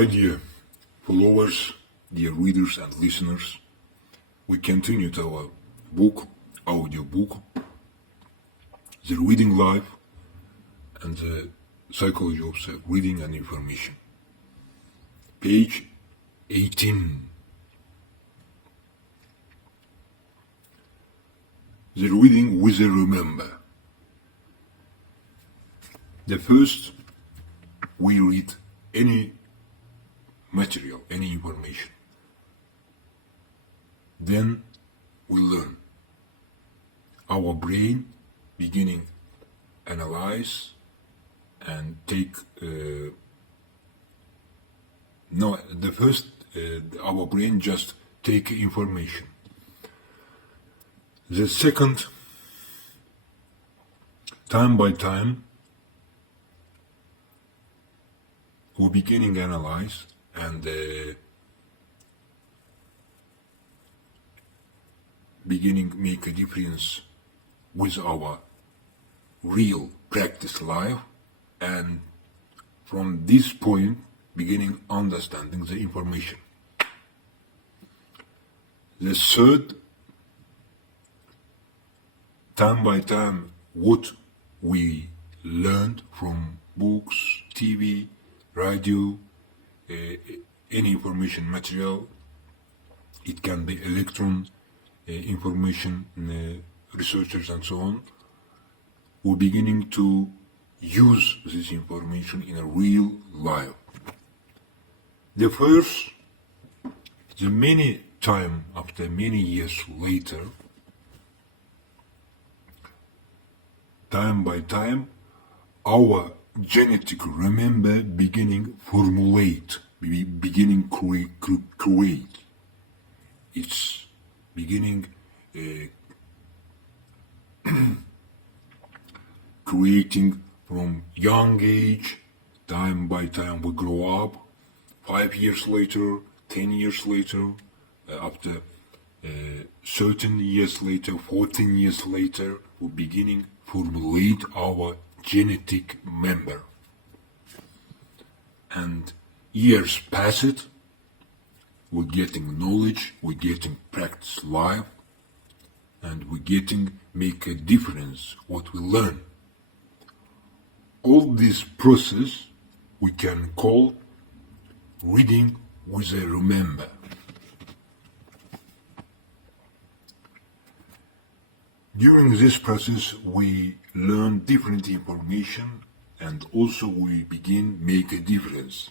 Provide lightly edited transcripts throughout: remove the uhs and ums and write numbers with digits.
Hi dear followers, dear readers and listeners. We continue to our book, audiobook, The Reading Life and the Psychology of Reading and Information. Page 18. The reading with a remember. The first, we read any material, any information. Then we learn. Our brain beginning analyze and take our brain just take information. The second, time by time, we beginning analyze and beginning make a difference with our real practice life, and from this point beginning understanding the information. The third, time by time, what we learned from books, TV, radio, any information material. It can be electron information, researchers and so on. We're beginning to use this information in a real life. The first, the many time after many years later, time by time, our genetic remember beginning formulate, beginning create. It's beginning creating from young age. Time by time we grow up. 5 years later, 10 years later, after certain years later, 14 years later, we beginning formulate our genetic member. And years pass it, we're getting knowledge, we're getting practice life, and we're getting make a difference what we learn. All this process we can call reading with a remember. During this process, we learn different information and also we begin make a difference.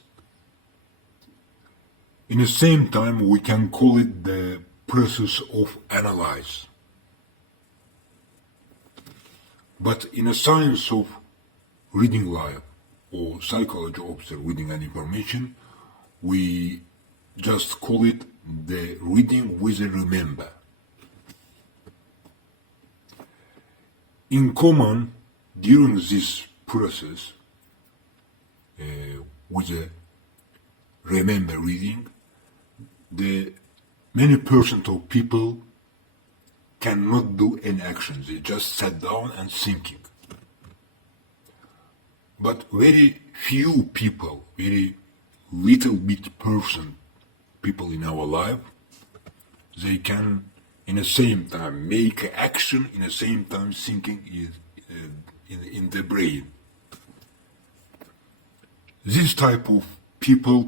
In the same time, we can call it the process of analyze. But in a science of reading life or psychology of the reading and information, we just call it the reading with a remember. In common, during this process, with a remember reading, the many percent of people cannot do any actions. They just sat down and thinking. But very few people, very little bit people in our life, they can in the same time make action, in the same time thinking in the brain. This type of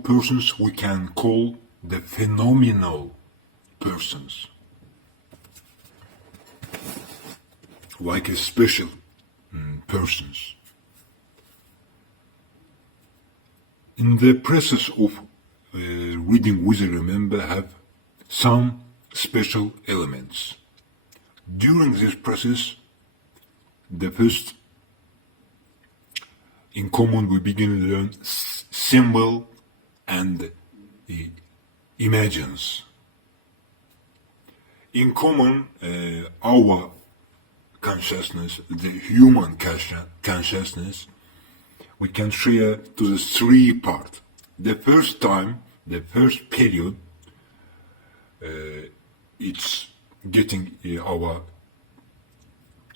persons we can call the phenomenal persons, like a special persons. In the process of reading with a remember have some special elements. During this process, the first, in common, we begin to learn symbol and images. In common, our consciousness, the human consciousness, we can share to the three parts. The first time, the first period, it's getting our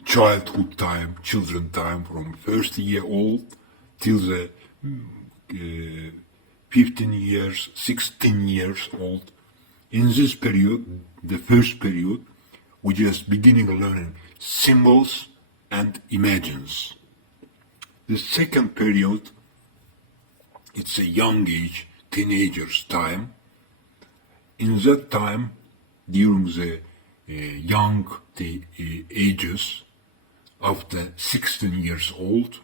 childhood time, children time, from first year old till the 15 years, 16 years old. In this period, the first period, we just beginning learning symbols and images. The second period, it's a young age, teenagers time. In that time, during the young ages, after 16 years old,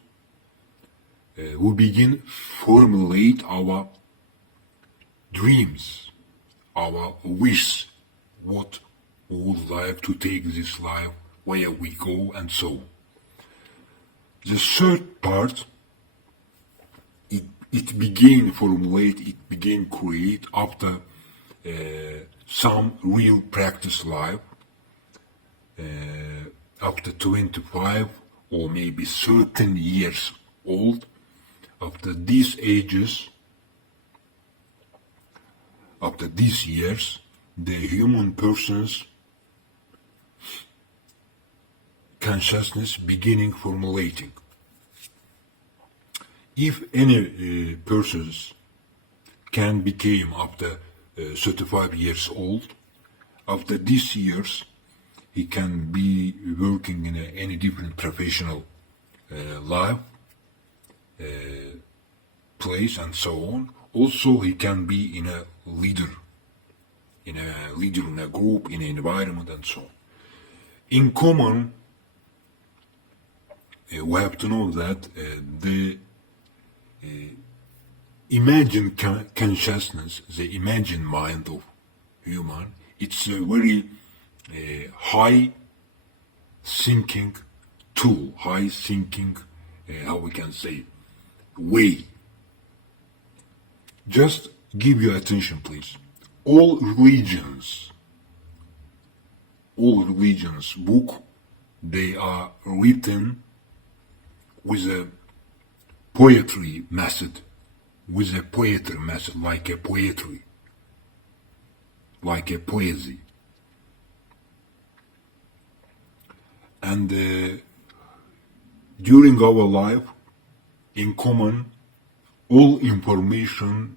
we begin formulate our dreams, our wish, what we would like to take this life, where we go, and so on. The third part, it began formulate, it began create after some real practice life, after 25 or maybe 13 years old. After these ages, after these years, the human person's consciousness beginning formulating. If any persons can become after 35 years old, after these years, he can be working in any different professional life, place, and so on. Also, he can be in a leader, in a group, in an environment, and so on. In common, we have to know that the imagined consciousness, the imagined mind of human, it's a very high thinking tool, high thinking, how we can say, way. Just give your attention, please. All religions book, they are written with a poetry method, like a poetry, like a poesy. And during our life, in common, all information,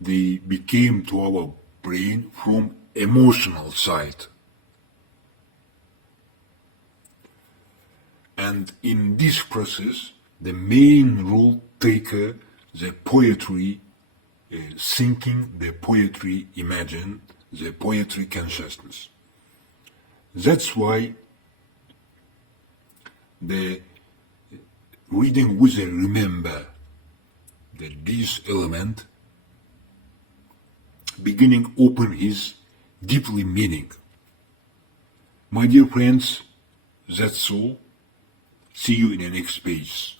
they became to our brain from emotional side. And in this process, the main role taker, the poetry thinking, the poetry imagine, the poetry consciousness. That's why the reading wizard remember that this element beginning open his deeply meaning. My dear friends, that's all. See you in the next page.